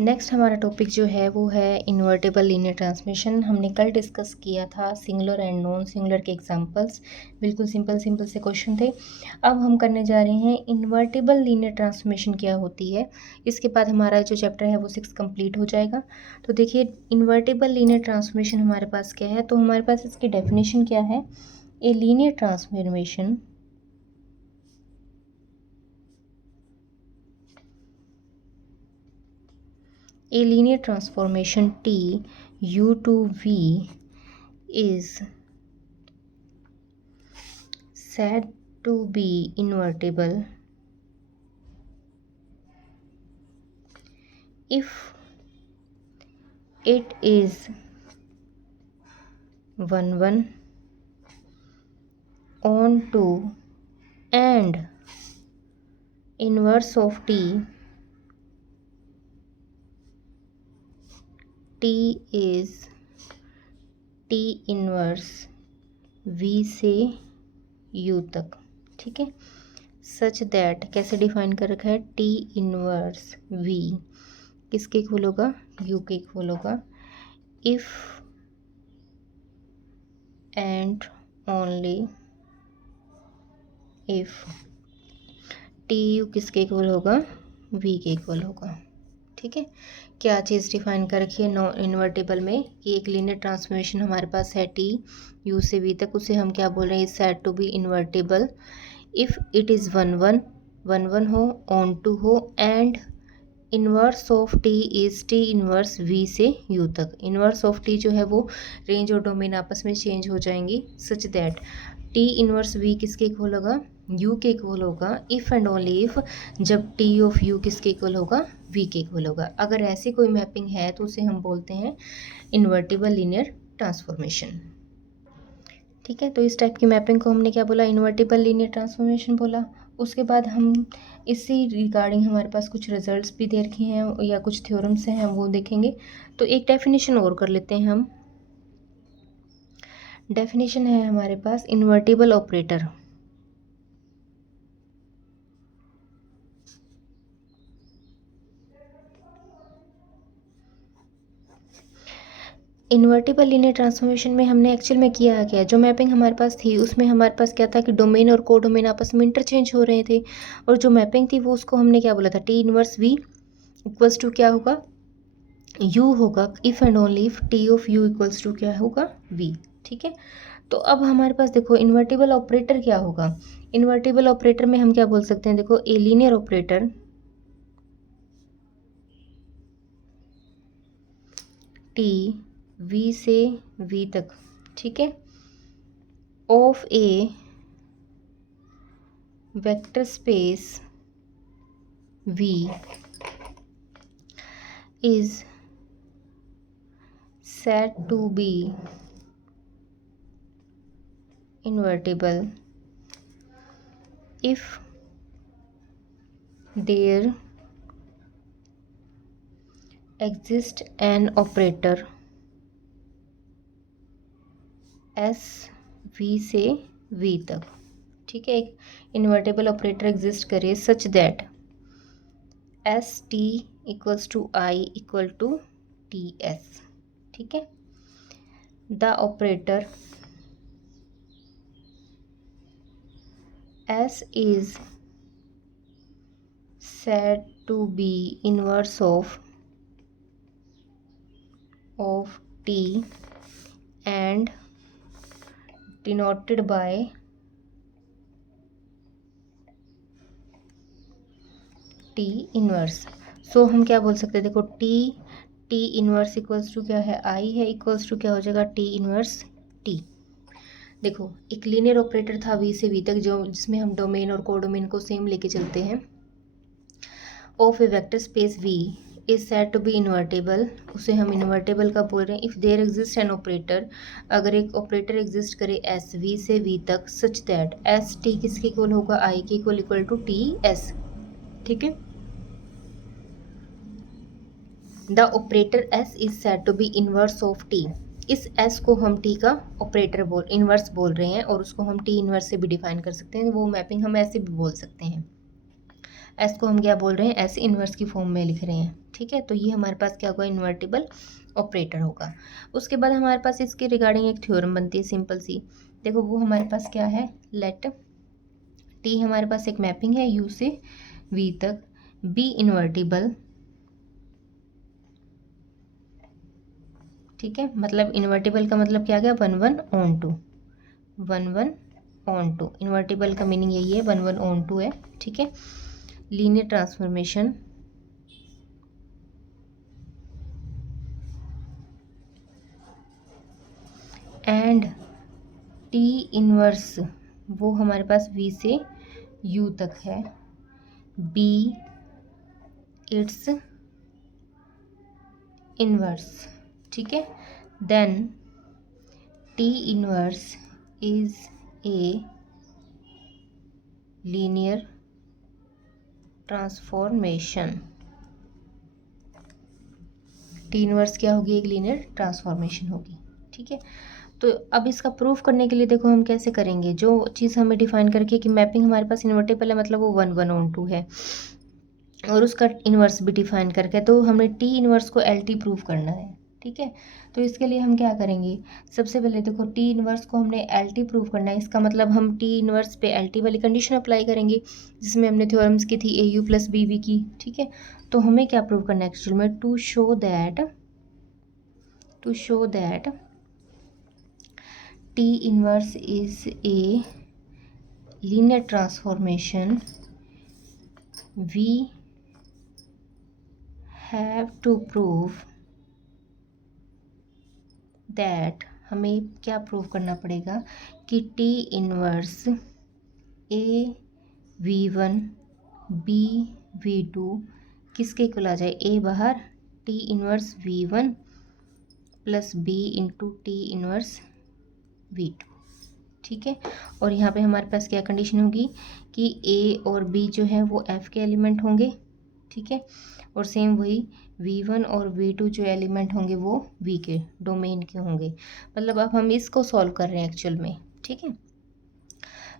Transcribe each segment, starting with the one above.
Next हमारा topic जो है वो है इन्वर्टेबल लीनियर ट्रांसमिशन। हमने कल डिस्कस किया था सिंगुलर एंड नॉन सिंगुलर के एग्जांपल्स, बिल्कुल सिंपल से क्वेश्चन थे। अब हम करने जा रहे हैं इन्वर्टेबल लीनियर ट्रांसमिशन क्या होती है। इसके बाद हमारा जो चैप्टर है वो 6 कंप्लीट हो जाएगा। तो देखिए इन्वर्टेबल लीनियर ट्रांसमिशन हमारे पास क्या है, तो हमारे पास इसकी डेफिनेशन क्या है। ए linear transformation A linear transformation T U to V is said to be invertible if it is 1 1 on 2 and inverse of T is T inverse V से U तक। ठीक है, सच दैट कैसे डिफाइन कर रखा है, T इनवर्स V किसके equal होगा, U के इक्वल होगा। If and only if T U किसके इक्वल होगा, V के इक्वल होगा। ठीक है, क्या चीज़ डिफाइन कर रखी है नॉन इन्वर्टेबल में कि एक लीनियर ट्रांसफॉर्मेशन हमारे पास है टी यू से वी तक, उसे हम क्या बोल रहे हैं, said to be invertible if it is 1 1 1 1 हो, ऑन 2 हो and inverse of T is T inverse V से यू तक। इन्वर्स ऑफ टी जो है वो रेंज और डोमेन आपस में चेंज हो जाएंगी such that T inverse V किसके इक्वल होगा, यू के इक्वल होगा। इफ़ एंड ओनली इफ़ जब टी ऑफ यू किसके इक्वल होगा, वी के इक्वल होगा। अगर ऐसी कोई मैपिंग है तो उसे हम बोलते हैं इन्वर्टिबल लीनियर ट्रांसफॉर्मेशन। ठीक है, तो इस टाइप की मैपिंग को हमने क्या बोला, इन्वर्टिबल लीनियर ट्रांसफॉर्मेशन बोला। उसके बाद हम इसी रिगार्डिंग हमारे पास कुछ रिजल्ट्स भी दे रखे हैं या कुछ थ्योरम्स हैं वो देखेंगे। तो एक डेफिनेशन और कर लेते हैं हम। डेफिनेशन है हमारे पास invertible operator. Invertible linear transformation में हमने एक्चुअल में किया क्या, जो मैपिंग हमारे पास थी उसमें हमारे पास क्या था कि डोमेन और कोडोमेन आपस में इंटरचेंज हो रहे थे, और जो मैपिंग थी वो उसको हमने क्या बोला था, T inverse V equals to क्या होगा, यू होगा। If and only if T of U equals to क्या होगा, वी। ठीक है, तो अब हमारे पास देखो इन्वर्टिबल ऑपरेटर क्या होगा। इन्वर्टिबल ऑपरेटर में हम क्या बोल सकते हैं, देखो a linear operator T V से वी तक, ठीक है, of a vector space V is said to be invertible if there exists an operator S V से V तक। ठीक है, एक इन्वर्टेबल ऑपरेटर एग्जिस्ट करे such that S T equals to I equal to T S. ठीक है, the operator S is said to be inverse of t and denoted by t inverse. So हम क्या बोल सकते हैं, देखो टी इनवर्स इक्वल्स टू क्या है, आई है, इक्वल्स टू क्या हो जाएगा, टी इनवर्स टी। देखो एक लीनियर ऑपरेटर था वी से वी तक, जो जिसमें हम डोमेन और कोडोमेन को सेम लेके चलते हैं, of a vector space V is said to be invertible, उसे हम इन्वर्टेबल का बोल रहे हैं। If there exist an operator, अगर एक ऑपरेटर एग्जिस्ट करे एस वी से वी तक सच दैट एस टी किसके इक्वल होगा, आई के इक्वल टू टी एस। ठीक है, the operator S is said to be inverse of T. इस एस को हम टी का ऑपरेटर इनवर्स बोल रहे हैं, और उसको हम टी इनवर्स से भी डिफाइन कर सकते हैं। वो मैपिंग हम ऐसे भी बोल सकते हैं। एस को हम क्या बोल रहे हैं, एस इन्वर्स की फॉर्म में लिख रहे हैं, ठीक है। तो ये हमारे पास क्या होगा, इन्वर्टिबल ऑपरेटर होगा। उसके बाद हमारे पास इसके रिगार्डिंग एक थ्योरम बनती है सिंपल सी, देखो वो हमारे पास क्या है, लेट टी हमारे पास एक मैपिंग है यू से वी तक, बी इन्वर्टिबल, ठीक है। मतलब इन्वर्टिबल का मतलब क्या गया, 1 1 ऑन 2, 1 1 ऑन 2, इन्वर्टिबल का मीनिंग यही है, 1 1 ऑन 2 है, ठीक है। Linear transformation and T inverse वो हमारे पास वी से यू तक है, बी इट्स इनवर्स, ठीक है। Then T inverse is a linear transformation, T inverse क्या होगी, एक लीनियर ट्रांसफॉर्मेशन होगी, ठीक है। तो अब इसका प्रूफ करने के लिए देखो हम कैसे करेंगे, जो चीज़ हमें डिफाइन करके कि मैपिंग हमारे पास इन्वर्टेबल है मतलब वो 1 1 ऑन 2 है, और उसका इन्वर्स भी डिफाइन करके, तो हमने टी इन्वर्स को एल टी प्रूफ करना है, ठीक है। तो इसके लिए हम क्या करेंगे, सबसे पहले देखो टी इन्वर्स को हमने एल टी प्रूफ करना है, इसका मतलब हम टी इन्वर्स पे एल टी वाली कंडीशन अप्लाई करेंगे जिसमें हमने थ्योरम्स की थी ए यू प्लस बी वी की, ठीक है। तो हमें क्या प्रूव करना है एक्चुअल में, to show that T inverse is a linear transformation, we have to prove that, हमें क्या प्रूव करना पड़ेगा कि T inverse A V1 B V2 किसके इक्वल आ जाए, A बाहर, T inverse V1 plus B into T inverse V2, ठीक है। और यहाँ पे हमारे पास क्या कंडीशन होगी कि A और B जो है वो F के एलिमेंट होंगे, ठीक है। और सेम वही V1 और V2 जो एलिमेंट होंगे वो V के डोमेन के होंगे, मतलब अब हम इसको सॉल्व कर रहे हैं एक्चुअल में, ठीक है।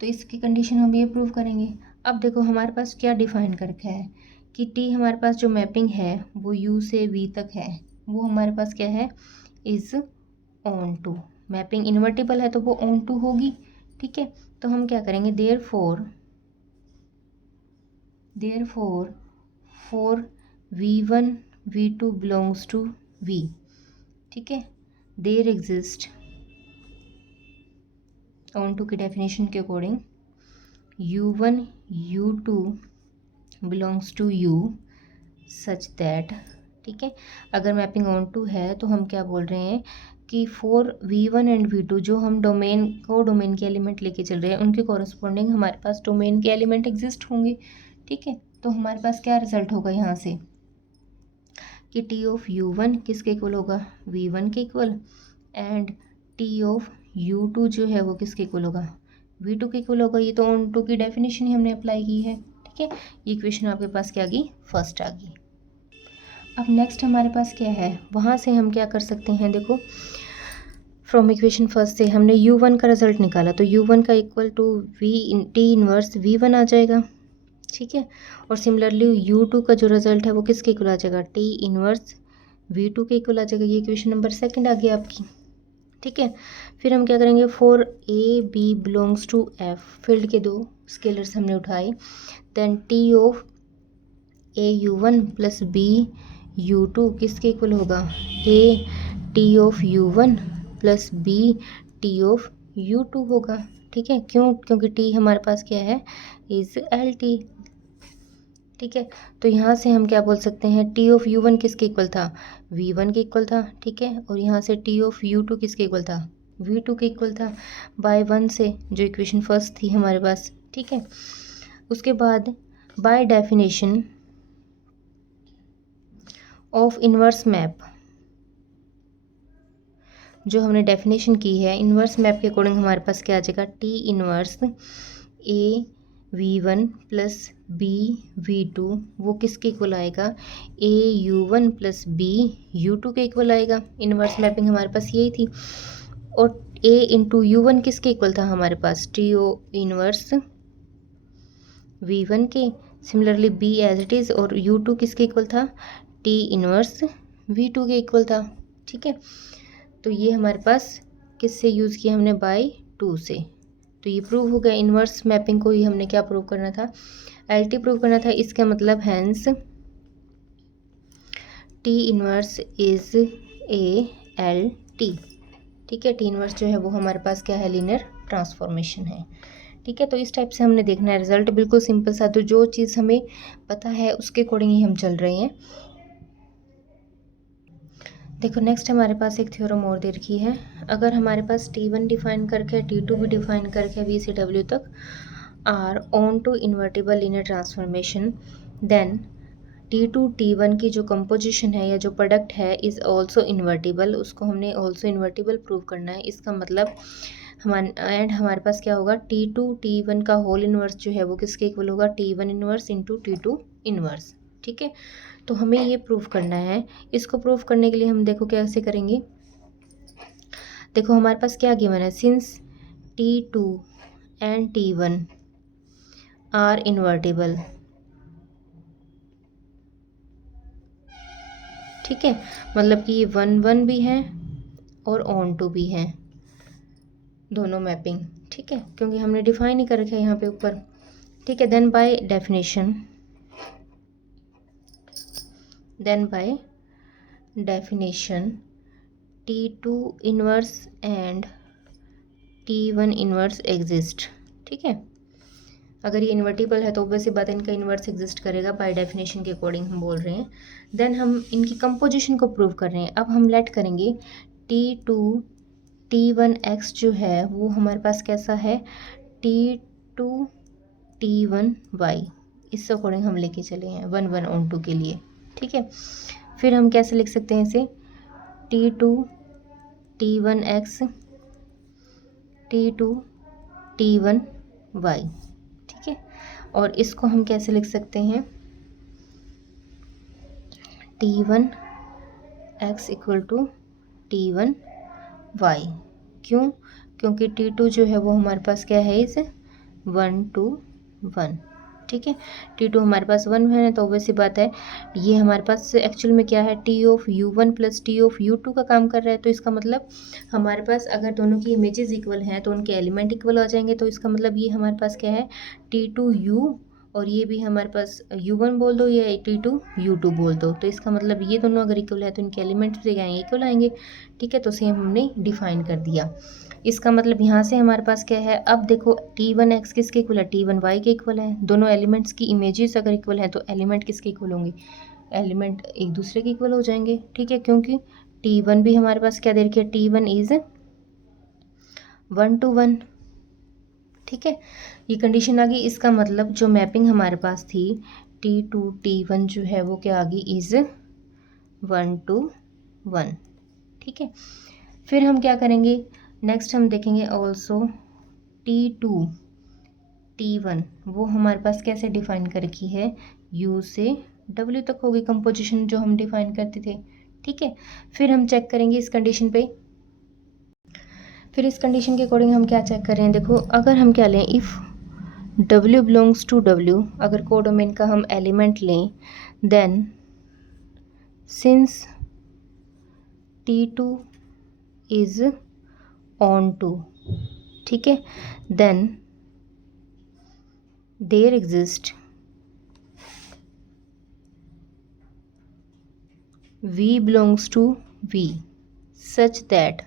तो इसकी कंडीशन हम ये प्रूव करेंगे। अब देखो हमारे पास क्या डिफाइन करके है कि T हमारे पास जो मैपिंग है वो U से V तक है, वो हमारे पास क्या है, is onto, mapping invertible है तो वो ऑन टू होगी, ठीक है। तो हम क्या करेंगे, therefore for V1 V2 belongs to V, ठीक है, देयर एग्जिस्ट, ऑन टू की डेफिनेशन के according U1 U2 belongs to U such that, ठीक है। अगर मैपिंग ऑन टू है तो हम क्या बोल रहे हैं कि फॉर V1 एंड V2 जो हम डोमेन के एलिमेंट लेके चल रहे हैं उनके कॉरस्पॉन्डिंग हमारे पास डोमेन के एलिमेंट एग्जिस्ट होंगे, ठीक है। तो हमारे पास क्या रिजल्ट होगा यहाँ से कि T ऑफ U1 किसके इक्वल होगा, V1 के equal, and T of U2 जो है वो किसके इक्वल होगा, V2 के इक्वल होगा। ये तो ऑन टू की डेफिनेशन ही हमने अप्लाई की है, ठीक है। ये इक्वेशन आपके पास क्या आ गई, फर्स्ट आ गई। अब नेक्स्ट हमारे पास क्या है, वहाँ से हम क्या कर सकते हैं, देखो फ्रॉम इक्वेशन फर्स्ट से हमने U1 का रिजल्ट निकाला, तो U1 का equal to T inverse V1 आ जाएगा, ठीक है। और सिमिलरली U2 का जो रिजल्ट है वो किसके इक्वल आ जाएगा, T इनवर्स V2 के इक्वल आ जाएगा। ये इक्वेशन नंबर सेकंड आ गया आपकी, ठीक है। फिर हम क्या करेंगे, for A B belongs to F, field के दो स्केलर्स हमने उठाए, then T of A U1 plus B U2 किसके इक्वल होगा, A T of U1 plus B T of U2 होगा, ठीक है। क्यों, क्योंकि T हमारे पास क्या है, इज LT, ठीक है। तो यहाँ से हम क्या बोल सकते हैं, T ऑफ U1 किसके इक्वल था, V1 के इक्वल था, ठीक है। और यहाँ से T ऑफ U2 किसके इक्वल था, V2 के इक्वल था, बाय 1 से जो इक्वेशन फर्स्ट थी हमारे पास, ठीक है। उसके बाद by definition of inverse map, जो हमने डेफिनेशन की है इन्वर्स मैप के अकॉर्डिंग हमारे पास क्या आ जाएगा, T inverse A V1 plus B V2 वो किसके इक्वल आएगा, A U1 plus B U2 के इक्वल आएगा। इन्वर्स मैपिंग हमारे पास यही थी। और A इंटू U1 किसके इक्वल था हमारे पास, T O इन्वर्स V1 के, similarly B as it is, और U2 किसके इक्वल था, T इनवर्स V2 के इक्वल था। ठीक है, तो ये हमारे पास किससे यूज़ किया हमने, बाय 2 से। तो ये प्रूव हो गया, इन्वर्स मैपिंग को ही हमने क्या प्रूव करना था, LT प्रूव करना था। इसका मतलब hence T inverse is a LT। ठीक है, T इनवर्स जो है वो हमारे पास क्या है, लीनियर ट्रांसफॉर्मेशन है। ठीक है, तो इस टाइप से हमने देखना है रिजल्ट, बिल्कुल सिंपल सा। तो जो चीज़ हमें पता है उसके अकॉर्डिंग ही हम चल रहे हैं। देखो नेक्स्ट हमारे पास एक थ्योरम और दे रखी है। अगर हमारे पास T1 डिफाइन करके T2 भी डिफाइन करके V से W तक are onto invertible linear transformation, then T2 T1 की जो कंपोजिशन है या जो प्रोडक्ट है इज़ ऑल्सो इन्वर्टिबल, उसको हमने ऑल्सो इन्वर्टिबल प्रूव करना है। इसका मतलब हमारे पास क्या होगा, T2 T1 का होल इन्वर्स जो है वो किसके इक्वल होगा, T1 inverse into T2 inverse. ठीक है, तो हमें ये प्रूव करना है। इसको प्रूव करने के लिए हम देखो कैसे करेंगे। देखो हमारे पास क्या गिवन है, since T2 and T1 are invertible. ठीक है, मतलब कि ये 1 भी है और ऑन टू भी है, दोनों मैपिंग। ठीक है, क्योंकि हमने डिफाइन ही कर रखा है यहाँ पे ऊपर। ठीक है, then by definition T2 inverse and T1 inverse exist. ठीक है, अगर ये इन्वर्टिबल है तो ऑब्वियसली बात है इनका इन्वर्स एग्जिस्ट करेगा, बाय डेफिनेशन के अकॉर्डिंग हम बोल रहे हैं। देन हम इनकी कंपोजिशन को प्रूव कर रहे हैं। अब हम लेट करेंगे T2 T1x जो है वो हमारे पास कैसा है, T2 T1y, इस अकॉर्डिंग हम लेके चले हैं 1 ऑन 2 के लिए। ठीक है, फिर हम कैसे लिख सकते हैं इसे, T2 T1x T2 T1y। ठीक है, और इसको हम कैसे लिख सकते हैं, T1x इक्वल टू T1y। क्यों, क्योंकि T2 जो है वो हमारे पास क्या है, इस 1 to 1। ठीक है, T2 हमारे पास 1 है तो ऑब्वियस सी बात है ये हमारे पास एक्चुअल में क्या है, T(u1 प्लस T(u2) का काम कर रहा है। तो इसका मतलब हमारे पास अगर दोनों की इमेजेस इक्वल हैं तो उनके एलिमेंट इक्वल हो जाएंगे। तो इसका मतलब ये हमारे पास क्या है, T2u, और ये भी हमारे पास u1 बोल दो या T2u2 बोल दो। तो इसका मतलब ये दोनों अगर इक्वल है तो इनके एलिमेंट्स भी आएंगे, इक्वल आएंगे। ठीक है, तो सेम हमने डिफाइन कर दिया। इसका मतलब यहाँ से हमारे पास क्या है, अब देखो T1x किसके इक्वल है, T1y के इक्वल है। दोनों एलिमेंट्स की इमेजेस अगर इक्वल है तो एलिमेंट किसके इक्वल होंगे, एलिमेंट एक दूसरे के इक्वल हो जाएंगे। ठीक है, क्योंकि T1 भी हमारे पास क्या दे रखी है, T1 इज 1 to 1। ठीक है, ये कंडीशन आ गई। इसका मतलब जो मैपिंग हमारे पास थी T2 T1 जो है वो क्या आ गई, इज 1 to 1। ठीक है, फिर हम क्या करेंगे, नेक्स्ट हम देखेंगे ऑल्सो T2 T1 वो हमारे पास कैसे डिफाइन कर रखी है, U से W तक होगी कंपोजिशन जो हम डिफाइन करते थे। ठीक है, फिर हम चेक करेंगे इस कंडीशन पे। फिर इस कंडीशन के अकॉर्डिंग हम क्या चेक कर रहे हैं, देखो अगर हम क्या लें, if W belongs to W, अगर कोडोमेन का हम एलिमेंट लें, then since T2 is onto, ठीक है, then there exist V belongs to V such that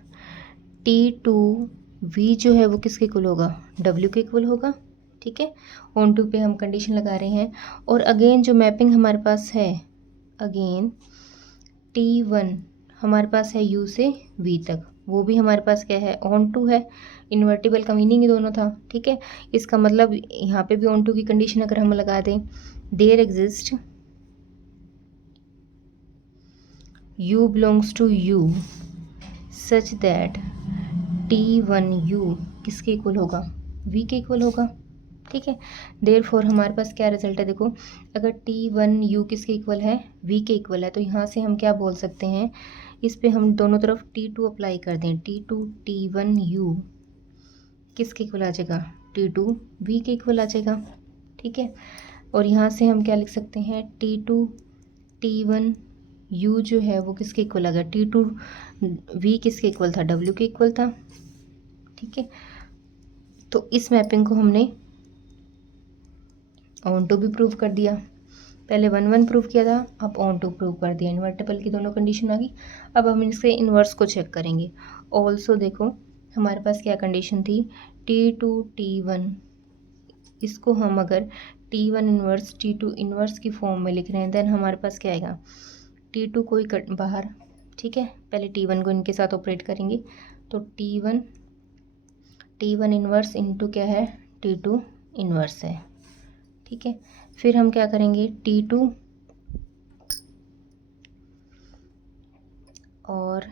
T2V जो है वो किसके इक्वल होगा, W के इक्वल होगा। ठीक है, ऑन टू पे हम कंडीशन लगा रहे हैं। और अगेन जो मैपिंग हमारे पास है, अगेन T1 हमारे पास है U से V तक, वो भी हमारे पास क्या है, ऑन टू है। इन्वर्टिबल का मीनिंग ही दोनों था। ठीक है, इसका मतलब यहाँ पे भी ऑन टू की कंडीशन अगर हम लगा दें, there exist U belongs to U such that T1U किसके इक्वल होगा, V के इक्वल होगा। ठीक है, देयरफॉर हमारे पास क्या रिजल्ट है, देखो अगर T1U किसके इक्वल है, V के इक्वल है, तो यहाँ से हम क्या बोल सकते हैं, इस पे हम दोनों तरफ T2 अप्लाई कर दें, T2 T1U किसके इक्वल आ जाएगा, T2V के इक्वल आ जाएगा। ठीक है, और यहाँ से हम क्या लिख सकते हैं, T2 T1 U जो है वो किसके इक्वल आ गया, T2 V किसके इक्वल था, W के इक्वल था। ठीक है, तो इस मैपिंग को हमने ऑन टू भी प्रूव कर दिया। पहले 1 1 प्रूव किया था, अब ऑन टू प्रूव कर दिया। इन्वर्टेबल की दोनों कंडीशन आ गई। अब हम इसके इन्वर्स को चेक करेंगे। ऑल्सो देखो हमारे पास क्या कंडीशन थी, T2 T1, इसको हम अगर T1 इन्वर्स T2 इन्वर्स की फॉर्म में लिख रहे हैं, देन हमारे पास क्या आएगा, T2 कोई कट बाहर। ठीक है, पहले T1 को इनके साथ ऑपरेट करेंगे, तो T1 इन्वर्स इंटू क्या है, T2 इन्वर्स है। ठीक है, फिर हम क्या करेंगे, T2 और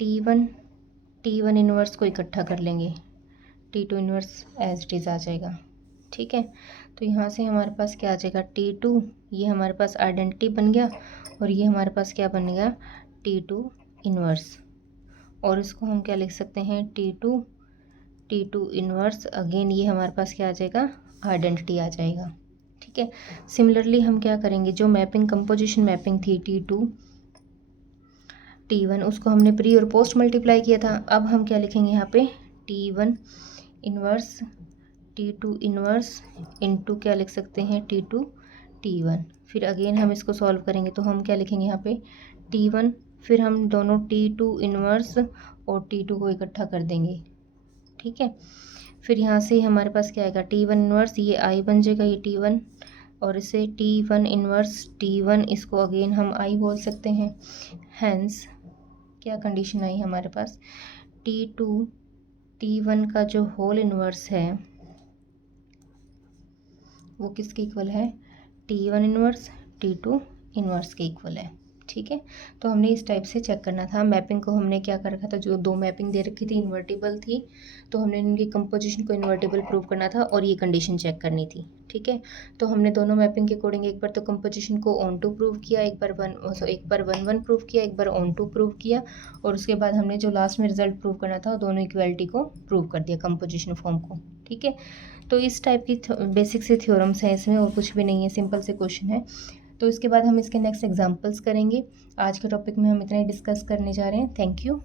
T1 इन्वर्स को इकट्ठा कर लेंगे, T2 inverse as it is आ जाएगा। ठीक है, तो यहाँ से हमारे पास क्या आ जाएगा, T2, ये हमारे पास आइडेंटिटी बन गया, और ये हमारे पास क्या बन गया, T2 इन्वर्स। और इसको हम क्या लिख सकते हैं, T2 इन्वर्स, अगेन ये हमारे पास क्या आ जाएगा, आइडेंटिटी आ जाएगा। ठीक है, सिमिलरली हम क्या करेंगे, जो मैपिंग कंपोजिशन मैपिंग थी T2 T1, उसको हमने प्री और पोस्ट मल्टीप्लाई किया था। अब हम क्या लिखेंगे यहाँ पे, T1 inverse T2 inverse into क्या लिख सकते हैं, T2 T1। फिर अगेन हम इसको सॉल्व करेंगे, तो हम क्या लिखेंगे यहाँ पे, T1, फिर हम दोनों T2 इन्वर्स और T2 को इकट्ठा कर देंगे। ठीक है, फिर यहाँ से हमारे पास क्या आएगा, T1 इन्वर्स, ये I बन जाएगा, ये T1, और इसे T1 इन्वर्स T1, इसको अगेन हम I बोल सकते हैं। हैंस क्या कंडीशन आई हमारे पास, T2 T1 का जो होल इन्वर्स है वो किसके इक्वल है, T1 इन्वर्स T2 इन्वर्स के इक्वल है। ठीक है, तो हमने इस टाइप से चेक करना था। मैपिंग को हमने क्या कर रखा था, जो दो मैपिंग दे रखी थी इन्वर्टेबल थी, तो हमने इनकी कंपोजिशन को इन्वर्टेबल प्रूव करना था और ये कंडीशन चेक करनी थी। ठीक है, तो हमने दोनों मैपिंग के अकॉर्डिंग एक बार तो कंपोजिशन को ऑन टू प्रूव किया, एक बार 1 1 प्रूव किया, एक बार ऑन टू प्रूव किया, और उसके बाद हमने जो लास्ट में रिजल्ट प्रूव करना था दोनों इक्वलिटी को प्रूव कर दिया, कंपोजिशन फॉर्म को। ठीक है, तो इस टाइप की बेसिक से थ्योरम्स हैं इसमें, और कुछ भी नहीं है, सिंपल से क्वेश्चन है। तो इसके बाद हम इसके नेक्स्ट एग्जांपल्स करेंगे। आज के टॉपिक में हम इतना ही डिस्कस करने जा रहे हैं। Thank you.